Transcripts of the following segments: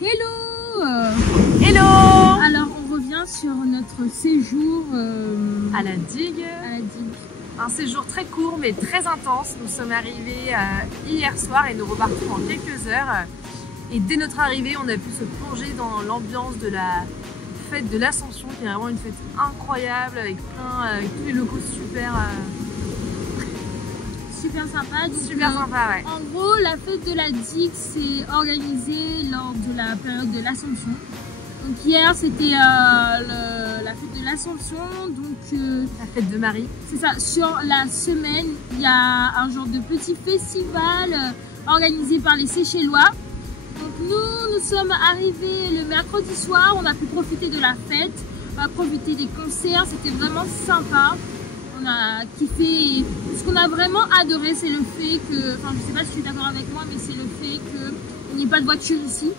Hello Hello. Alors on revient sur notre séjour À la digue. Un séjour très court mais très intense. Nous sommes arrivés hier soir et nous repartons en quelques heures. Et dès notre arrivée, on a pu se plonger dans l'ambiance de la fête de l'Ascension, qui est vraiment une fête incroyable avec tous les locaux super sympa. Donc, super sympa, ouais. En gros, la fête de la digue s'est organisée lors de la période de l'Ascension. Donc hier c'était la fête de l'Ascension, donc la fête de Marie. C'est ça, sur la semaine, il y a un genre de petit festival organisé par les Seychellois. Donc nous sommes arrivés le mercredi soir, on a pu profiter de la fête, profiter des concerts, c'était vraiment sympa. On a kiffé. Ce qu'on a vraiment adoré, c'est le fait que, enfin je sais pas si tu es d'accord avec moi, mais c'est le fait qu'il n'y ait pas de voiture ici.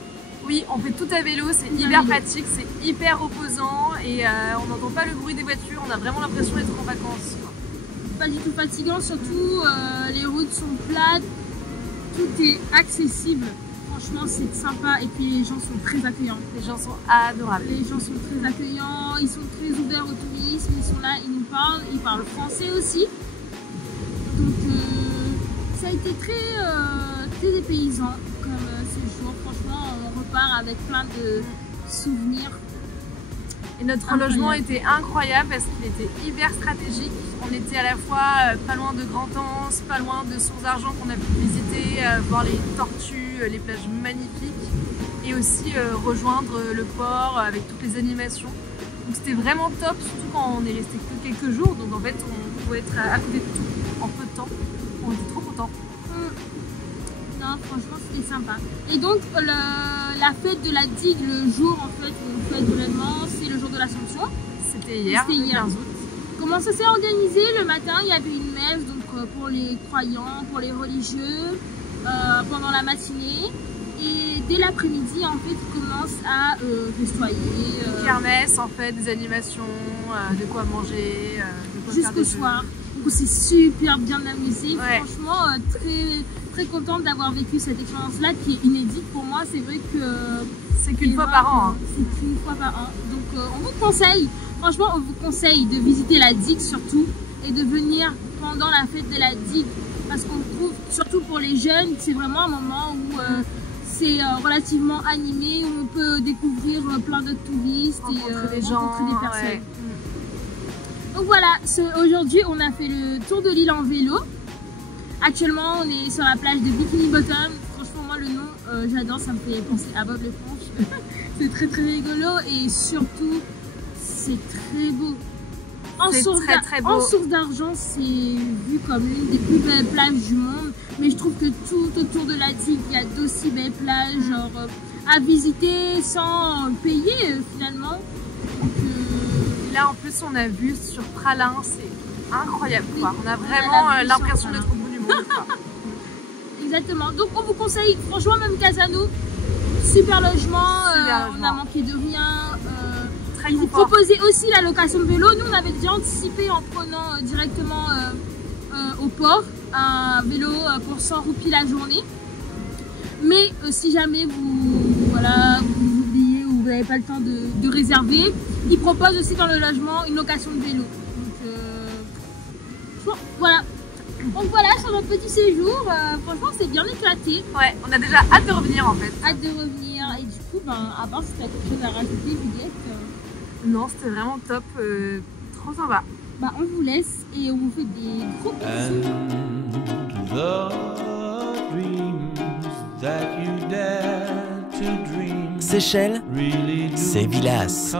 Oui, on fait tout à vélo, c'est hyper pratique, c'est hyper reposant et on n'entend pas le bruit des voitures, on a vraiment l'impression d'être en vacances. Pas du tout fatigant, surtout les routes sont plates, tout est accessible. Franchement, c'est sympa et puis les gens sont très accueillants. Les gens sont adorables. Les gens sont très accueillants, ils sont très ouverts au tourisme, ils sont là, ils parlent français aussi. Donc ça a été très dépaysant comme séjour. Franchement, on repart avec plein de souvenirs. Et notre logement était incroyable parce qu'il était hyper stratégique. On était à la fois pas loin de Grand-Anse, pas loin de Source d'Argent qu'on a pu visiter, voir les tortues, les plages magnifiques et aussi rejoindre le port avec toutes les animations. Donc c'était vraiment top, surtout quand on est resté que quelques jours. Donc en fait on pouvait être à côté de tout en peu de temps. On était trop contents. Non, franchement c'était sympa. Et donc la fête de la digue, le jour en fait où on fait l'événement, c'est le jour de l'Ascension. C'était hier, le 15 août. Comment ça s'est organisé? Le matin, il y avait une messe donc, pour les croyants, pour les religieux, pendant la matinée. Et dès l'après-midi, en fait, ils commencent à festoyer. Kermesse, en fait, des animations, de quoi manger, de quoi faire des jusqu'au soir. Donc on s'est super bien amusé. Ouais. Franchement, très contente d'avoir vécu cette expérience-là qui est inédite pour moi. C'est vrai que c'est qu'une fois par an. Hein. C'est qu'une fois par an. Donc on vous conseille, franchement, on vous conseille de visiter la digue surtout et de venir pendant la fête de la digue parce qu'on trouve, surtout pour les jeunes, c'est vraiment un moment où c'est relativement animé, où on peut découvrir plein de touristes rencontrer et des gens, rencontrer des personnes. Ouais. Donc voilà, aujourd'hui on a fait le tour de l'île en vélo. Actuellement on est sur la plage de Bikini Bottom. Franchement moi le nom j'adore, ça me fait penser à Bob l'éponge. C'est très rigolo et surtout c'est très beau. En Source d'Argent c'est vu comme l'une des plus belles plages du monde. Mais je trouve que tout autour de la digue il y a d'aussi belles plages genre, à visiter sans payer finalement. Donc, là en plus on a vu sur Pralin, c'est incroyable quoi. On a vraiment l'impression d'être au bout du monde quoi. Exactement, donc on vous conseille franchement même Casano, super logement, on a manqué de rien. Ils proposaient aussi la location de vélo, nous on avait déjà anticipé en prenant directement au port un vélo pour 100 roupies la journée. Mais si jamais vous oubliez ou vous n'avez pas le temps de réserver, ils proposent aussi dans le logement une location de vélo. Donc voilà. Donc voilà, sur notre petit séjour, franchement c'est bien éclaté. Ouais, on a déjà hâte de revenir en fait. Hâte de revenir et du coup, à part si tu as quelque chose à rajouter, Juliette. Non, c'était vraiment top, trop sympa. On vous laisse et on vous fait des gros bisous. Seychelles, c'est Villas.